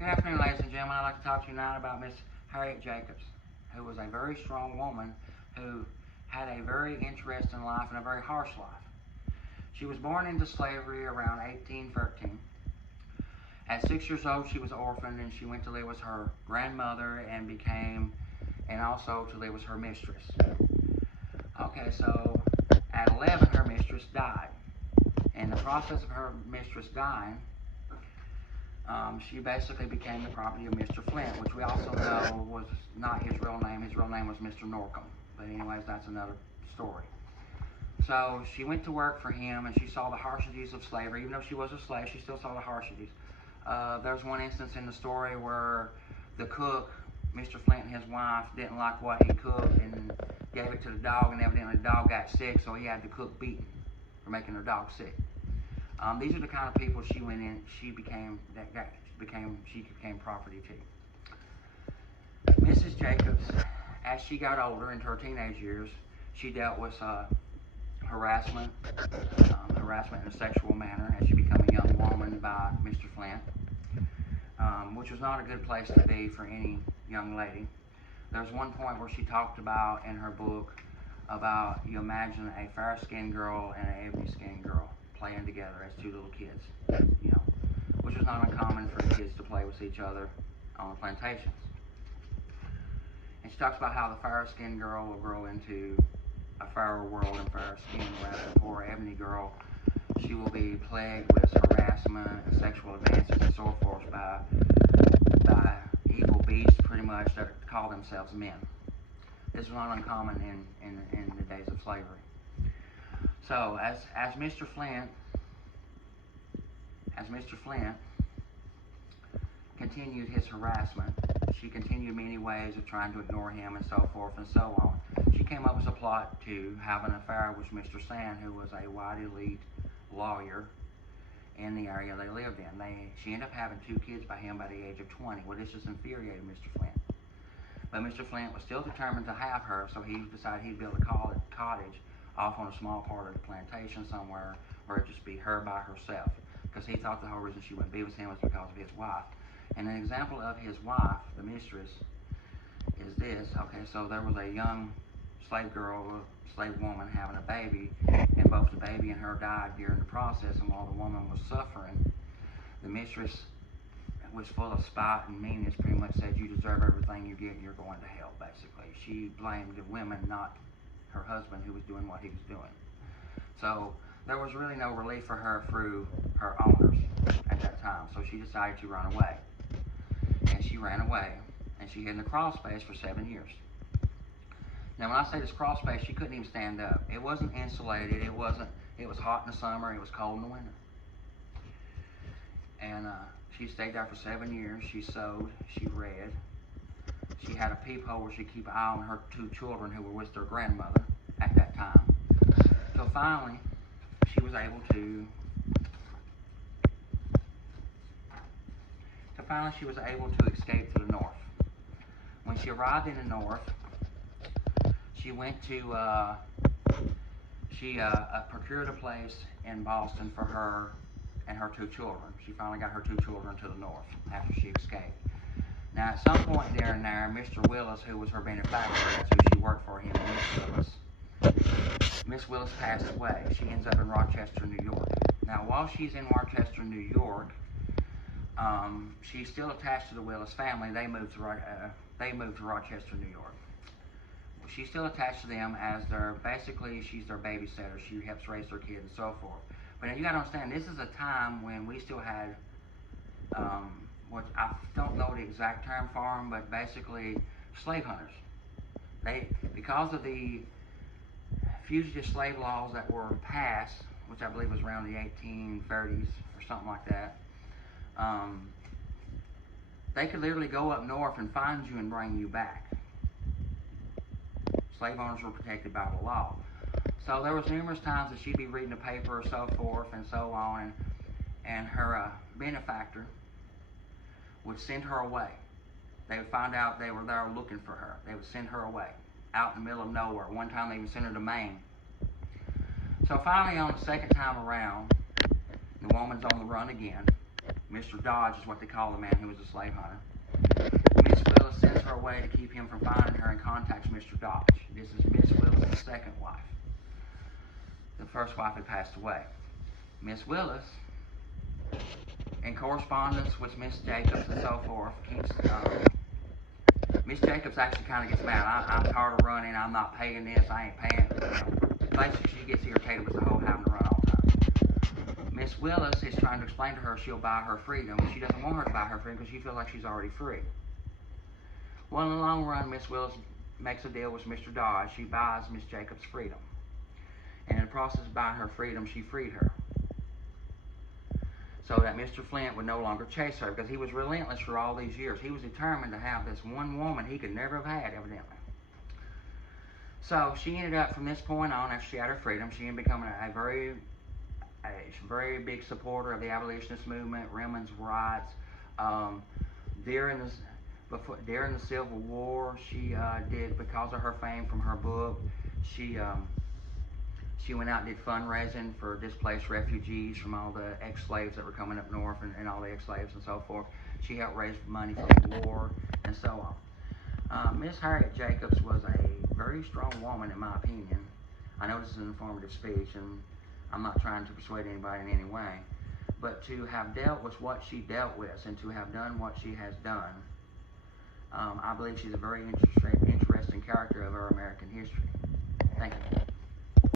Good afternoon, ladies and gentlemen. I'd like to talk to you tonight about Miss Harriet Jacobs, who was a very strong woman who had a very interesting life and a very harsh life. She was born into slavery around 1813. At 6 years old, she was orphaned, and she went to live with her grandmother and also to live with her mistress. Okay, so at 11, her mistress died. In the process of her mistress dying, she basically became the property of Mr. Flint, which we also know was not his real name. His real name was Mr. Norcom. But anyways, that's another story. So she went to work for him, and she saw the harshities of slavery. Even though she was a slave, she still saw the harshities. There's one instance in the story where the cook, Mr. Flint, and his wife didn't like what he cooked and gave it to the dog, and evidently the dog got sick, so he had the cook beaten for making her dog sick. These are the kind of people she went in. She became property to. Mrs. Jacobs, as she got older into her teenage years, she dealt with harassment in a sexual manner as she became a young woman by Mr. Flint, which was not a good place to be for any young lady. There's one point where she talked about in her book about, you imagine a fair-skinned girl and an ebony-skinned girl playing together as two little kids, which was not uncommon for the kids to play with each other on the plantations. And she talks about how the fair-skinned girl will grow into a fairer world and fairer skin, whereas the poor ebony girl, she will be plagued with harassment and sexual advances and so forth by evil beasts, pretty much, that call themselves men. This was not uncommon in the days of slavery. So as Mr. Flint continued his harassment, she continued many ways of trying to ignore him and so forth and so on. She came up with a plot to have an affair with Mr. Sand, who was a white elite lawyer in the area they lived in. She ended up having 2 kids by him by the age of 20. Well, this just infuriated Mr. Flint. But Mr. Flint was still determined to have her, so he decided he'd build a cottage off on a small part of the plantation somewhere where it'd just be her by herself, because he thought the whole reason she wouldn't be with him was because of his wife. And an example of his wife, the mistress, is this. Okay, so there was a young slave woman having a baby, and both the baby and her died during the process, and while the woman was suffering, the mistress was full of spite and meanness, pretty much said, you deserve everything you get and you're going to hell, basically. She blamed the women, not her husband, who was doing what he was doing. So there was really no relief for her through her owners at that time, so she decided to run away. And she ran away, and she hid in the crawl space for 7 years. Now, when I say this crawl space, she couldn't even stand up. It wasn't insulated. It was hot in the summer. It was cold in the winter. And she stayed there for 7 years. She sewed. She read. She had a peephole where she'd keep an eye on her 2 children who were with their grandmother at that time. So finally, she was able to escape to the north. When she arrived in the north, she went to, procured a place in Boston for her and her 2 children. She finally got her 2 children to the north after she escaped. Now, at some point there, Mr. Willis, who was her benefactor, that's who she worked for him, Miss Willis passed away. She ends up in Rochester, New York. Now, while she's in Rochester, New York, she's still attached to the Willis family. They moved to Rochester, New York. She's still attached to them as she's their babysitter. She helps raise their kids and so forth. But you got to understand, this is a time when we still had, what I don't know the exact term for them, but basically slave hunters. Because of the fugitive slave laws that were passed, which I believe was around the 1830s or something like that, they could literally go up north and find you and bring you back. Slave owners were protected by the law. So there was numerous times that she'd be reading the paper or so forth and so on, and her benefactor would send her away. They would find out they were there looking for her. They would send her away out in the middle of nowhere. One time they even sent her to Maine. So finally, on the second time around, the woman's on the run again. Mr. Dodge is what they call the man who was a slave hunter. Miss Willis sends her away to keep him from finding her and contacts Mr. Dodge. This is Miss Willis' second wife. The first wife had passed away. Miss Willis, in correspondence with Miss Jacobs and so forth, keeps Miss Jacobs actually kind of gets mad. I'm tired of running. I'm not paying this. I ain't paying. Basically, she gets irritated with the whole having to run all the time. Miss Willis is trying to explain to her she'll buy her freedom. She doesn't want her to buy her freedom because she feels like she's already free. Well, in the long run, Miss Willis makes a deal with Mr. Dodge. She buys Miss Jacobs' freedom. And in the process of buying her freedom, she freed her. So that Mr. Flint would no longer chase her because he was relentless for all these years. He was determined to have this one woman he could never have had, evidently. So she ended up, from this point on, after she had her freedom, she ended up becoming a very big supporter of the abolitionist movement, women's rights. During the Civil War, she did, because of her fame from her book, she went out and did fundraising for displaced refugees from all the ex-slaves that were coming up north and all the ex-slaves and so forth. She helped raise money for the war and so on. Miss Harriet Jacobs was a very strong woman, in my opinion. I know this is an informative speech, and I'm not trying to persuade anybody in any way, but to have dealt with what she dealt with and to have done what she has done, I believe she's a very interesting character of our American history. Thank you.